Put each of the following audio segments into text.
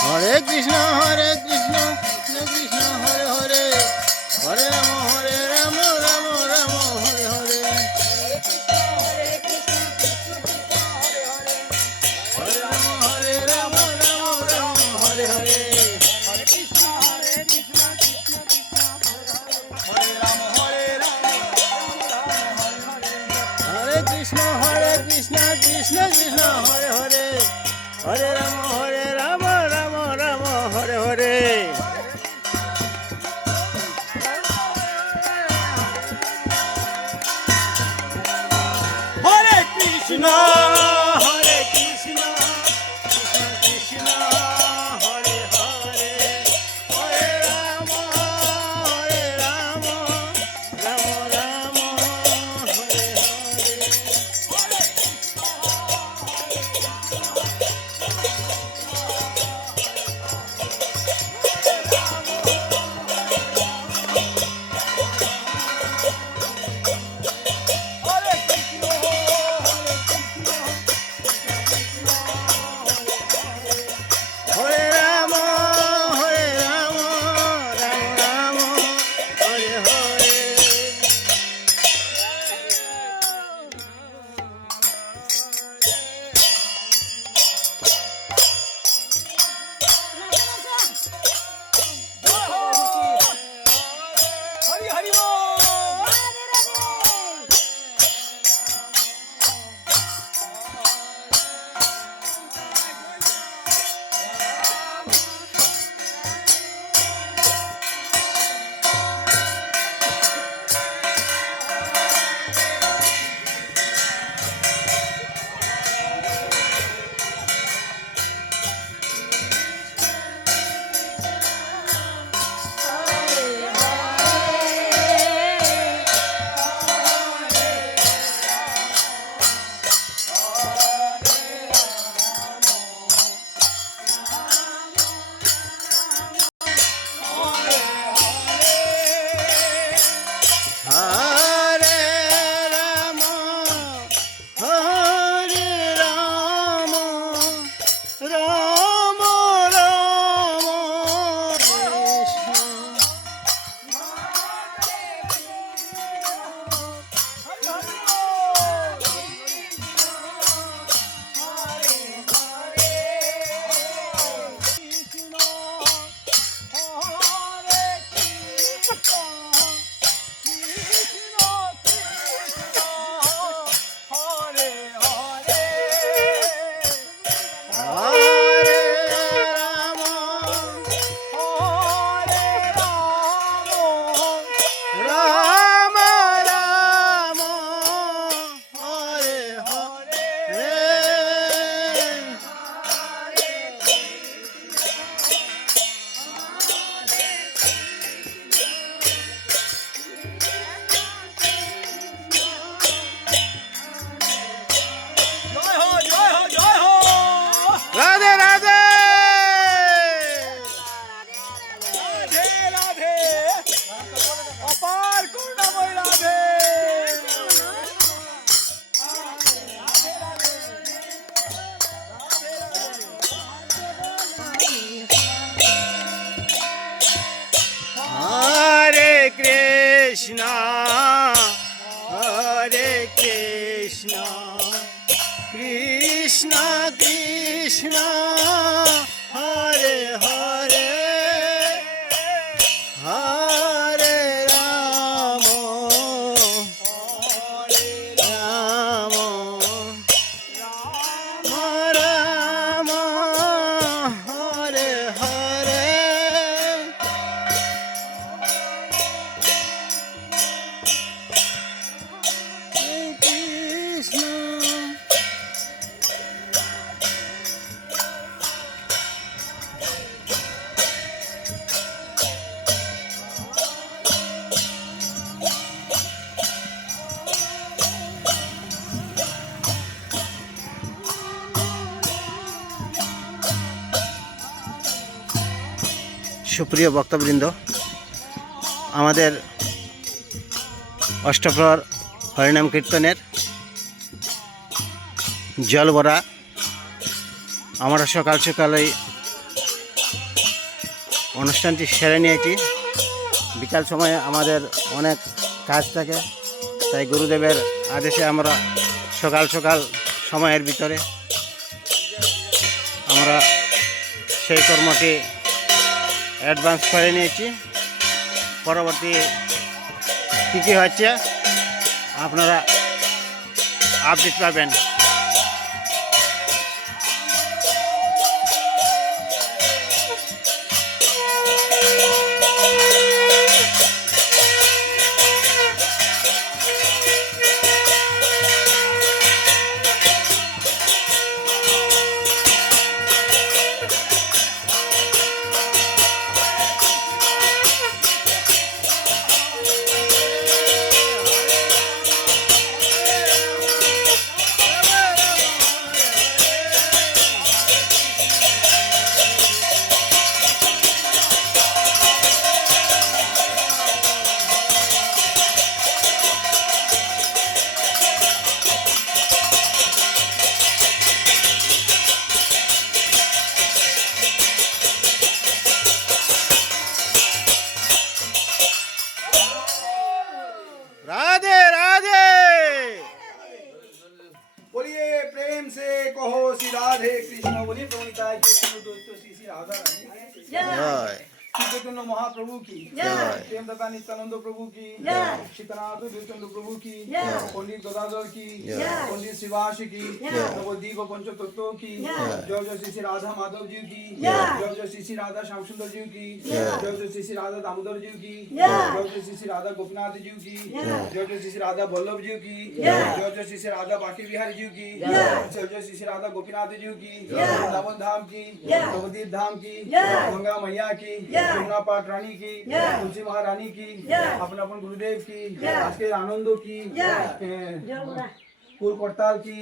হরে কৃষ্ণ কৃষ্ণ কৃষ্ণ হরে হরে হরে রাম রাম রাম হরে হরে হরে রাম রাম রাম হরে হরে হরে কৃষ্ণ কৃষ্ণ হরে রাম হরে কৃষ্ণ কৃষ্ণ কৃষ্ণ হরে হরে হরে রাম রাম রাম হরে হরে হরে কৃষ্ণ কৃষ্ণ কৃষ্ণ হরে হরে হরে রাম রাম রাম হরে হরে কৃষ্ণ কৃষ্ণ হরে হরে হরে সুপ্রিয় ভক্তবৃন্দ, আমাদের অষ্টপ্রহর হরিনাম কীর্তনের জল ভরা আমরা সকাল সকালেই অনুষ্ঠানটি সেরে নিয়েছি। বিকাল সময়ে আমাদের অনেক কাজ থাকে, তাই গুরুদেবের আদেশে আমরা সকাল সকাল সময়ের ভিতরে আমরা সেই কর্মটি অ্যাডভান্স করে নিয়েছি। পরবর্তী কী কী হচ্ছে আপনারা আপডেট পাবেন। राधे राधे, बोलिए प्रेम से कहो श्री राधे कृष्ण। बोलिए प्रणिताय कृष्ण दोस्तों श्री श्री राधा रानी जय श्री चैतन्य महाप्रभु की जय। प्रेम दाता नित्यानंद प्रभु की शीतनाथ दुर्चंद्र प्रभु की पंडित गदाधर की पंडित शिवाश की नवदीप पंचतत्व की जय जय श्री श्री राधा माधव जी की जय जय श्री श्री राधा श्याम सुंदर जी की जय जय श्री श्री राधा दामोदर जी की जय जय श्री श्री राधा गोपीनाथ जी की जय जय श्री श्री राधा वल्लभ जी की जय जय श्री श्री राधा बाकी बिहारी जी की जय जय श्री श्री राधा गोपीनाथ जी की वृंदावन धाम की नवदीप धाम की गंगा मैया की यमुना पाठ रानी की तुलसी महारानी की अपने अपन गुरुदेव की आज के आनंदों की पूर्व करताल की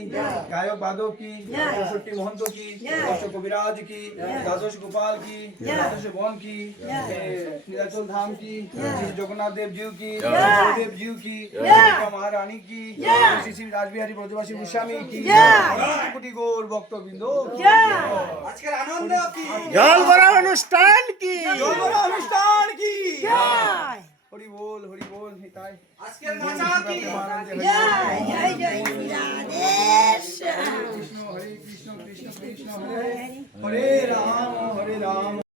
गायक बादक की सरस्वती महंतो की अशोक कविराज की दादोश गोपाल की दादोश वन की नीलाचल धाम की श्री जगन्नाथ देव जी की गुरुदेव जी की महारानी की श्री श्री राजबिहारी ब्रजवासी गोस्वामी की कोटि गौर भक्तबृंद আজকের আনন্দ কি जल भरा अनुष्ठान की জলবরা অনুষ্ঠান কি হরি বল নিতাই আজকের নাচা কি जय जय जय राधेश কৃষ্ণ হরে কৃষ্ণ কৃষ্ণ কৃষ্ণ হরে হরে রাম